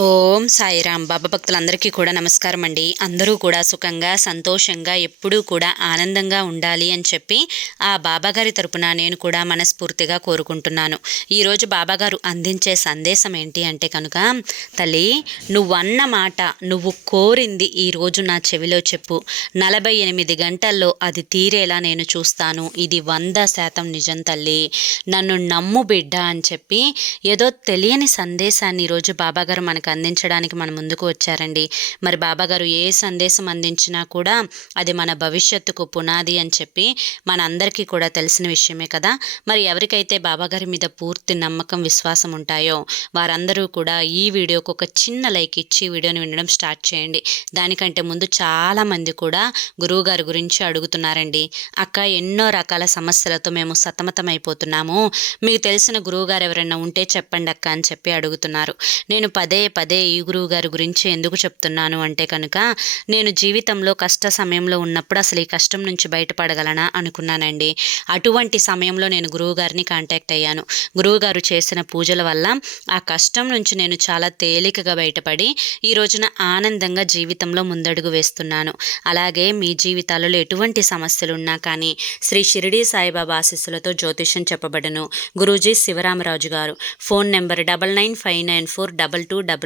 ఓం సాయిరామ్. బాబా భక్తులందరికీ కూడా నమస్కారం అండి. అందరూ కూడా సుఖంగా సంతోషంగా ఎప్పుడూ కూడా ఆనందంగా ఉండాలి అని చెప్పి ఆ బాబాగారి తరపున నేను కూడా మనస్ఫూర్తిగా కోరుకుంటున్నాను. ఈరోజు బాబాగారు అందించే సందేశం ఏంటి అంటే కనుక తల్లి నువ్వన్న మాట నువ్వు కోరింది ఈరోజు నా చెవిలో చెప్పు. నలభై ఎనిమిది గంటల్లో అది తీరేలా నేను చూస్తాను. ఇది వంద శాతం నిజం తల్లి. నన్ను నమ్ము బిడ్డ అని చెప్పి ఏదో తెలియని సందేశాన్ని ఈరోజు బాబాగారు మనకు మనకు అందించడానికి మన ముందుకు వచ్చారండి. మరి బాబాగారు ఏ సందేశం అందించినా కూడా అది మన భవిష్యత్తుకు పునాది అని చెప్పి మన అందరికీ కూడా తెలిసిన విషయమే కదా. మరి ఎవరికైతే బాబాగారి మీద పూర్తి నమ్మకం విశ్వాసం ఉంటాయో వారందరూ కూడా ఈ వీడియోకు ఒక చిన్న లైక్ ఇచ్చి వీడియోని వినడం స్టార్ట్ చేయండి. దానికంటే ముందు చాలామంది కూడా గురువుగారి గురించి అడుగుతున్నారండి. అక్క ఎన్నో రకాల సమస్యలతో మేము సతమతమైపోతున్నాము. మీకు తెలిసిన గురువుగారు ఎవరైనా ఉంటే చెప్పండి అక్క అని చెప్పి అడుగుతున్నారు. నేను పదే పదే ఈ గురువు గారి గురించి ఎందుకు చెప్తున్నాను అంటే కనుక నేను జీవితంలో కష్ట సమయంలో ఉన్నప్పుడు అసలు ఈ కష్టం నుంచి బయటపడగలనా అనుకున్నానండి. అటువంటి సమయంలో నేను గురువు గారిని కాంటాక్ట్ అయ్యాను. గురువు గారు చేసిన పూజల వల్ల ఆ కష్టం నుంచి నేను చాలా తేలికగా బయటపడి ఈ రోజున ఆనందంగా జీవితంలో ముందడుగు వేస్తున్నాను. అలాగే మీ జీవితాలలో ఎటువంటి సమస్యలు ఉన్నా కానీ శ్రీ షిరిడి సాయిబాబా ఆశీస్సులతో జ్యోతిష్యం చెప్పబడను. గురూజీ శివరామరాజు గారు. Phone number double nine five nine four double two double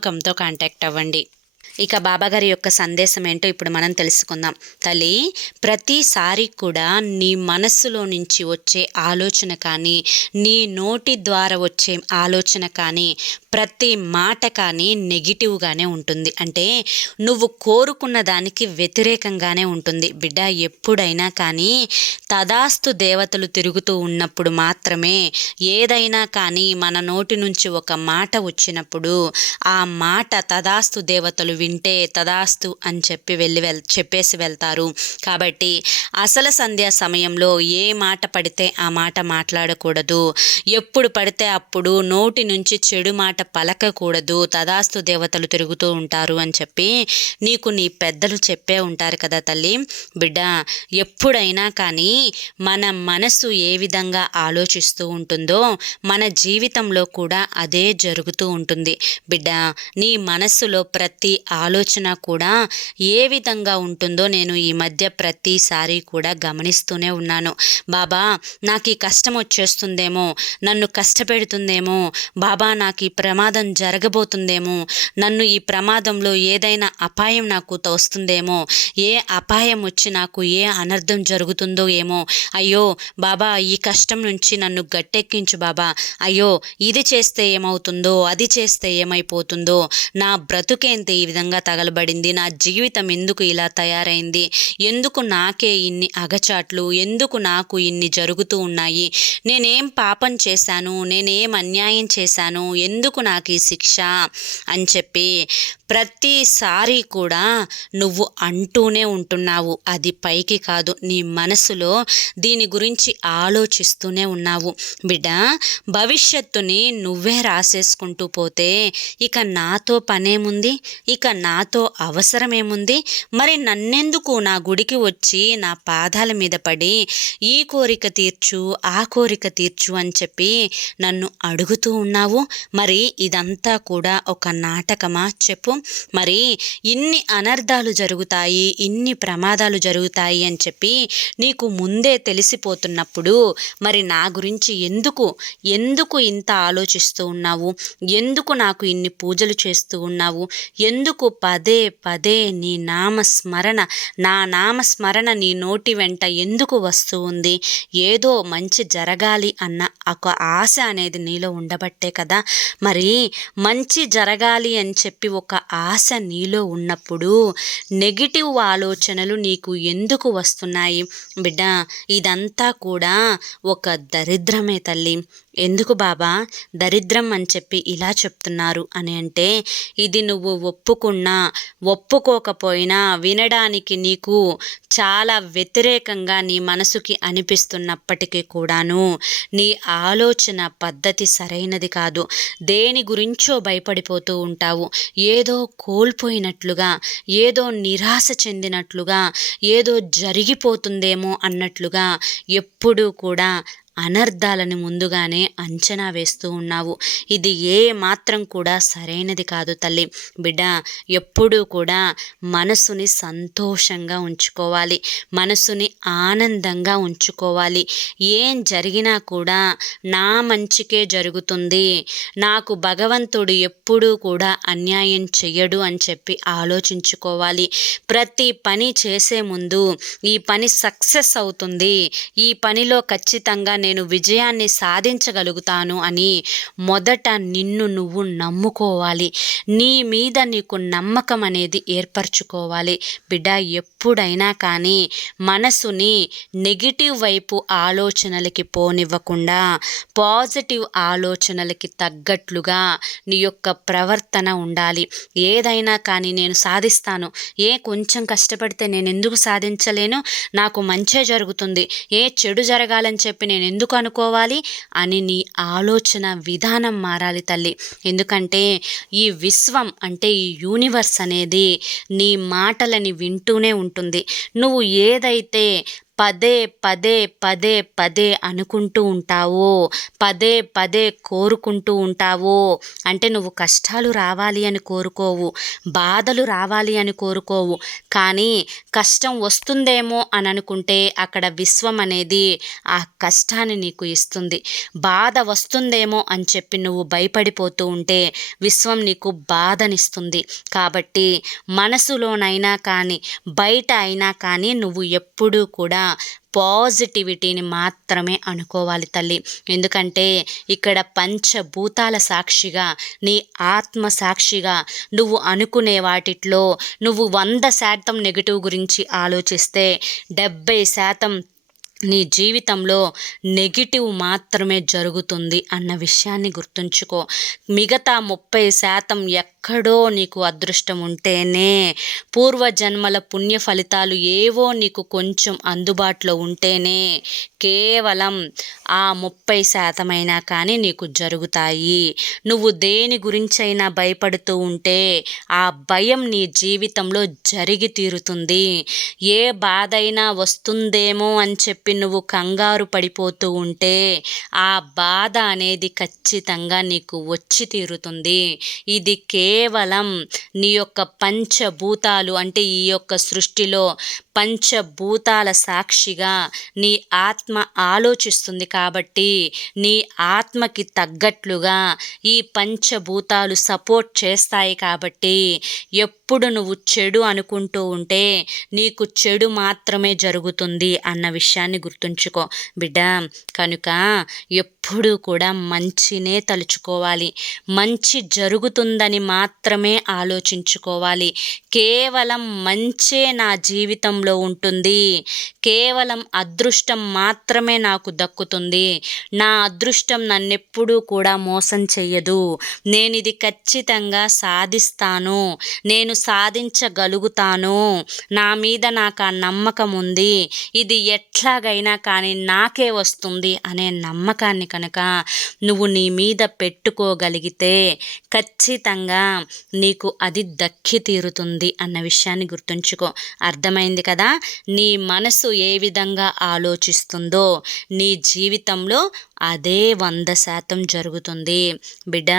నమ్మకంతో కాంటాక్ట్ అవ్వండి. ఇక బాబాగారి యొక్క సందేశం ఏంటో ఇప్పుడు మనం తెలుసుకుందాం. తల్లి ప్రతిసారి కూడా నీ మనస్సులో నుంచి వచ్చే ఆలోచన కానీ నీ నోటి ద్వారా వచ్చే ఆలోచన కానీ ప్రతి మాట కానీ నెగిటివ్గానే ఉంటుంది. అంటే నువ్వు కోరుకున్న దానికి వ్యతిరేకంగానే ఉంటుంది. బిడ్డ ఎప్పుడైనా కానీ తదాస్తు దేవతలు తిరుగుతూ ఉన్నప్పుడు మాత్రమే ఏదైనా కానీ మన నోటి నుంచి ఒక మాట వచ్చినప్పుడు ఆ మాట తదాస్తు దేవతలు వింటే తదాస్తు అని చెప్పి వెళ్ళి వెల్ చెప్పేసి వెళ్తారు. కాబట్టి అసలు సంధ్య సమయంలో ఏ మాట పడితే ఆ మాట మాట్లాడకూడదు. ఎప్పుడు పడితే అప్పుడు నోటి నుంచి చెడు మాట పలకకూడదు. తదాస్తు దేవతలు తిరుగుతూ ఉంటారు అని చెప్పి నీకు నీ పెద్దలు చెప్పే ఉంటారు కదా తల్లి. బిడ్డ ఎప్పుడైనా కానీ మన మనసు ఏ విధంగా ఆలోచిస్తూ ఉంటుందో మన జీవితంలో కూడా అదే జరుగుతూ ఉంటుంది. బిడ్డ నీ మనస్సులో ప్రతి ఆలోచన కూడా ఏ విధంగా ఉంటుందో నేను ఈ మధ్య ప్రతిసారి కూడా గమనిస్తూనే ఉన్నాను. బాబా నాకు ఈ కష్టం వచ్చేస్తుందేమో నన్ను కష్టపెడుతుందేమో బాబా నాకు ఈ ప్రమాదం జరగబోతుందేమో నన్ను ఈ ప్రమాదంలో ఏదైనా అపాయం నాకు తోస్తుందేమో ఏ అపాయం వచ్చి నాకు ఏ అనర్థం జరుగుతుందో ఏమో అయ్యో బాబా ఈ కష్టం నుంచి నన్ను గట్టెక్కించు బాబా అయ్యో ఇది చేస్తే ఏమవుతుందో అది చేస్తే ఏమైపోతుందో నా బ్రతుకేంత ఈ విధంగా విధంగా తగలబడింది. నా జీవితం ఎందుకు ఇలా తయారైంది? ఎందుకు నాకే ఇన్ని అగచాట్లు? ఎందుకు నాకు ఇన్ని జరుగుతూ ఉన్నాయి? నేనేం పాపం చేశాను? నేనేం అన్యాయం చేశాను? ఎందుకు నాకు ఈ శిక్ష? అని చెప్పి ప్రతిసారి కూడా నువ్వు అంటూనే ఉంటున్నావు. అది పైకి కాదు. నీ మనసులో దీని గురించి ఆలోచిస్తూనే ఉన్నావు. బిడ్డ భవిష్యత్తుని నువ్వే రాసేసుకుంటూ పోతే ఇక నాతో పనేముంది? ఇక నాతో అవసరమేముంది? మరి నన్నెందుకు నా గుడికి వచ్చి నా పాదాల మీద పడి ఈ కోరిక తీర్చు ఆ కోరిక తీర్చు అని చెప్పి నన్ను అడుగుతూ ఉన్నావు? మరి ఇదంతా కూడా ఒక నాటకమా? చెప్పు. మరి ఇన్ని అనర్థాలు జరుగుతాయి ఇన్ని ప్రమాదాలు జరుగుతాయి అని చెప్పి నీకు ముందే తెలిసిపోతున్నప్పుడు మరి నా గురించి ఎందుకు ఎందుకు ఇంత ఆలోచిస్తూ ఉన్నావు? ఎందుకు నాకు ఇన్ని పూజలు చేస్తూ ఉన్నావు? ఎందుకు నాకు పదే పదే నీ నామస్మరణ నా నామస్మరణ నీ నోటి వెంట ఎందుకు వస్తూ ఉంది? ఏదో మంచి జరగాలి అన్న ఒక ఆశ అనేది నీలో ఉండబట్టే కదా? మరి మంచి జరగాలి అని చెప్పి ఒక ఆశ నీలో ఉన్నప్పుడు నెగిటివ్ ఆలోచనలు నీకు ఎందుకు వస్తున్నాయి? బిడ్డ ఇదంతా కూడా ఒక దరిద్రమే తల్లి. ఎందుకు బాబా? దరిద్రం అని చెప్పి ఇలా చెప్తున్నారు అని అంటే ఇది నువ్వు ఒప్పుకు ఒప్పుకున్నా ఒప్పుకోకపోయినా వినడానికి నీకు చాలా వ్యతిరేకంగా నీ మనసుకి అనిపిస్తున్నప్పటికీ కూడాను నీ ఆలోచన పద్ధతి సరైనది కాదు. దేని గురించో భయపడిపోతూ ఉంటావు. ఏదో కోల్పోయినట్లుగా ఏదో నిరాశ చెందినట్లుగా ఏదో జరిగిపోతుందేమో అన్నట్లుగా ఎప్పుడూ కూడా అనర్థాలను ముందుగానే అంచనా వేస్తూ ఉన్నావు. ఇది ఏ మాత్రం కూడా సరైనది కాదు తల్లి. బిడ్డ ఎప్పుడూ కూడా మనసుని సంతోషంగా ఉంచుకోవాలి. మనసుని ఆనందంగా ఉంచుకోవాలి. ఏం జరిగినా కూడా నా మంచికే జరుగుతుంది. నాకు భగవంతుడు ఎప్పుడూ కూడా అన్యాయం చెయ్యడు అని చెప్పి ఆలోచించుకోవాలి. ప్రతి పని చేసే ముందు ఈ పని సక్సెస్ అవుతుంది. ఈ పనిలో ఖచ్చితంగా నేను విజయాన్ని సాధించగలుగుతాను అని మొదట నిన్ను నువ్వు నమ్ముకోవాలి. నీ మీద నీకు నమ్మకం అనేది ఏర్పరచుకోవాలి. బిడ్డ ఎప్పుడైనా కానీ మనసుని నెగిటివ్ వైపు ఆలోచనలకి పోనివ్వకుండా పాజిటివ్ ఆలోచనలకి తగ్గట్లుగా నీ యొక్క ప్రవర్తన ఉండాలి. ఏదైనా కానీ నేను సాధిస్తాను. ఏ కొంచెం కష్టపడితే నేను ఎందుకు సాధించలేను? నాకు మంచే జరుగుతుంది. ఏ చెడు జరగాలని చెప్పి నేను ఎందుకు అనుకోవాలి అని నీ ఆలోచన విధానం మారాలి తల్లి. ఎందుకంటే ఈ విశ్వం అంటే ఈ యూనివర్స్ అనేది నీ మాటలని వింటూనే ఉంటుంది. నువ్వు ఏదైతే పదే పదే పదే పదే అనుకుంటూ ఉంటావో పదే పదే కోరుకుంటూ ఉంటావో అంటే నువ్వు కష్టాలు రావాలి అని కోరుకోవు బాధలు రావాలి అని కోరుకోవు కానీ కష్టం వస్తుందేమో అని అనుకుంటే అక్కడ విశ్వం అనేది ఆ కష్టాన్ని నీకు ఇస్తుంది. బాధ వస్తుందేమో అని చెప్పి నువ్వు భయపడిపోతూ ఉంటే విశ్వం నీకు బాధనిస్తుంది. కాబట్టి మనసులోనైనా కానీ బయట అయినా కానీ నువ్వు ఎప్పుడూ కూడా పాజిటివిటీని మాత్రమే అనుకోవాలి తల్లి. ఎందుకంటే ఇక్కడ పంచభూతాల సాక్షిగా నీ ఆత్మ సాక్షిగా నువ్వు అనుకునే వాటిట్లో నువ్వు వంద శాతం నెగిటివ్ గురించి ఆలోచిస్తే డెబ్బై శాతం నీ జీవితంలో నెగిటివ్ మాత్రమే జరుగుతుంది అన్న విషయాన్ని గుర్తుంచుకో. మిగతా ముప్పై శాతం ఎక్కడో నీకు అదృష్టం ఉంటేనే పూర్వజన్మల పుణ్య ఫలితాలు ఏవో నీకు కొంచెం అందుబాటులో ఉంటేనే కేవలం ఆ ముప్పై శాతమైనా కానీ నీకు జరుగుతాయి. నువ్వు దేని గురించైనా భయపడుతూ ఉంటే ఆ భయం నీ జీవితంలో జరిగి తీరుతుంది. ఏ బాధ అయినా వస్తుందేమో అని చెప్పి నువ్వు కంగారు పడిపోతూ ఉంటే ఆ బాధ అనేది ఖచ్చితంగా నీకు వచ్చి తీరుతుంది. ఇది కేవలం నీ యొక్క పంచభూతాలు అంటే ఈ యొక్క సృష్టిలో పంచభూతాల సాక్షిగా నీ ఆత్మ ఆలోచిస్తుంది కాబట్టి నీ ఆత్మకి తగ్గట్లుగా ఈ పంచభూతాలు సపోర్ట్ చేస్తాయి కాబట్టి ఎప్పుడు నువ్వు చెడు అనుకుంటూ ఉంటే నీకు చెడు మాత్రమే జరుగుతుంది అన్న విషయాన్ని గుర్తుంచుకో. బిడ్డ కనుక ఎప్పుడూ కూడా మంచినే తలుచుకోవాలి. మంచి జరుగుతుందని మాత్రమే ఆలోచించుకోవాలి. కేవలం మంచే నా జీవితంలో ఉంటుంది. కేవలం అదృష్టం మాత్రమే నాకు దక్కుతుంది. నా అదృష్టం నన్నెప్పుడూ కూడా మోసం చెయ్యదు. నేను ఇది ఖచ్చితంగా సాధిస్తాను. నేను సాధించగలుగుతాను. నా మీద నాకు ఆ నమ్మకం ఉంది. ఇది ఎలాగైనా కానీ నాకే వస్తుంది అనే నమ్మకాన్ని కనుక నువ్వు నీ మీద పెట్టుకోగలిగితే ఖచ్చితంగా నీకు అది దక్కి తీరుతుంది అన్న విషయాన్ని గుర్తుంచుకో. అర్థమైంది కదా? నీ మనసు ఏ విధంగా ఆలోచిస్తుందో నీ జీవితంలో అదే వంద శాతం జరుగుతుంది. బిడ్డ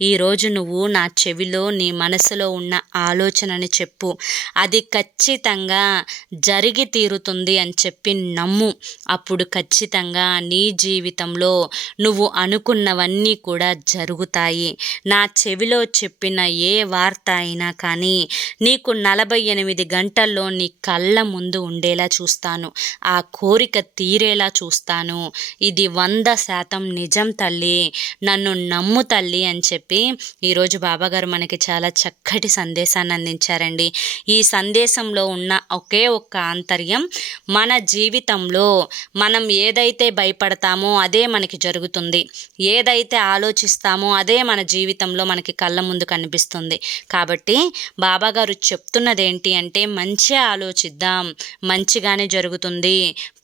ఈరోజు నువ్వు నా చెవిలో నీ మనసులో ఉన్న ఆలోచనని చెప్పు. అది ఖచ్చితంగా జరిగి తీరుతుంది అని చెప్పి నమ్ము. అప్పుడు ఖచ్చితంగా నీ జీవితంలో నువ్వు అనుకున్నవన్నీ కూడా జరుగుతాయి. నా చెవిలో చెప్పిన ఏ వార్త అయినా కానీ నీకు నలభై ఎనిమిది గంటల్లో నీ కళ్ళ ముందు ఉండేలా చూస్తాను. ఆ కోరిక తీరేలా చూస్తాను. ఇది వంద శాతం నిజం తల్లి నన్ను నమ్ము తల్లి అని చెప్పి ఈరోజు బాబాగారు మనకి చాలా చక్కటి సందేశాన్ని అందించారండి. ఈ సందేశంలో ఉన్న ఒకే ఒక్క ఆంతర్యం మన జీవితంలో మనం ఏదైతే భయపడతామో అదే మనకి జరుగుతుంది. ఏదైతే ఆలోచిస్తామో అదే మన జీవితంలో మనకి కళ్ళ ముందు కనిపిస్తుంది. కాబట్టి బాబాగారు చెప్తున్నది ఏంటి అంటే మంచి ఆలోచిద్దాం మంచిగానే జరుగుతుంది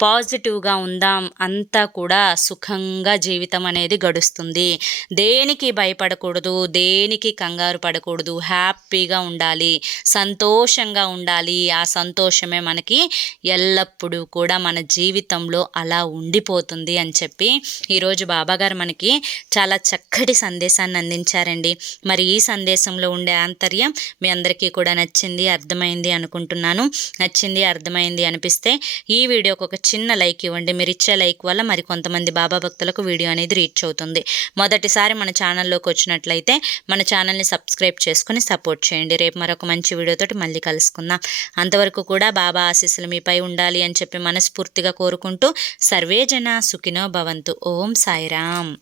పాజిటివ్గా ఉందాం అంతా కూడా సుఖంగా జీవితం అనేది గడుస్తుంది. దేనికి భయపడకూడదు దేనికి కంగారు పడకూడదు హ్యాపీగా ఉండాలి సంతోషంగా ఉండాలి. ఆ సంతోషమే మనకి ఎల్లప్పుడూ కూడా మన జీవితంలో అలా ఉండిపోతుంది అని చెప్పి ఈరోజు బాబాగారు మనకి చాలా చక్కటి సందేశాన్ని అందించారండి. మరి ఈ సందేశంలో ఉండే ఆంతర్యం మీ అందరికీ కూడా నచ్చింది అర్థమైంది అనుకుంటున్నాను. నచ్చింది అర్థమైంది అనిపిస్తే ఈ వీడియోకి ఒక చిన్న లైక్ ఇవ్వండి. మీరు ఇచ్చే లైక్ వల్ల మరి కొంతమంది బాబా భక్తులు భక్తులకు వీడియో అనేది రీచ్ అవుతుంది. మొదటిసారి మన ఛానల్లోకి వచ్చినట్లయితే మన ఛానల్ని సబ్స్క్రైబ్ చేసుకుని సపోర్ట్ చేయండి. రేపు మరొక మంచి వీడియోతోటి మళ్ళీ కలుసుకుందాం. అంతవరకు కూడా బాబా ఆశీస్సులు మీపై ఉండాలి అని చెప్పి మనస్ఫూర్తిగా కోరుకుంటూ సర్వే జన సుఖినో భవంతు. ఓం సాయిరామ్.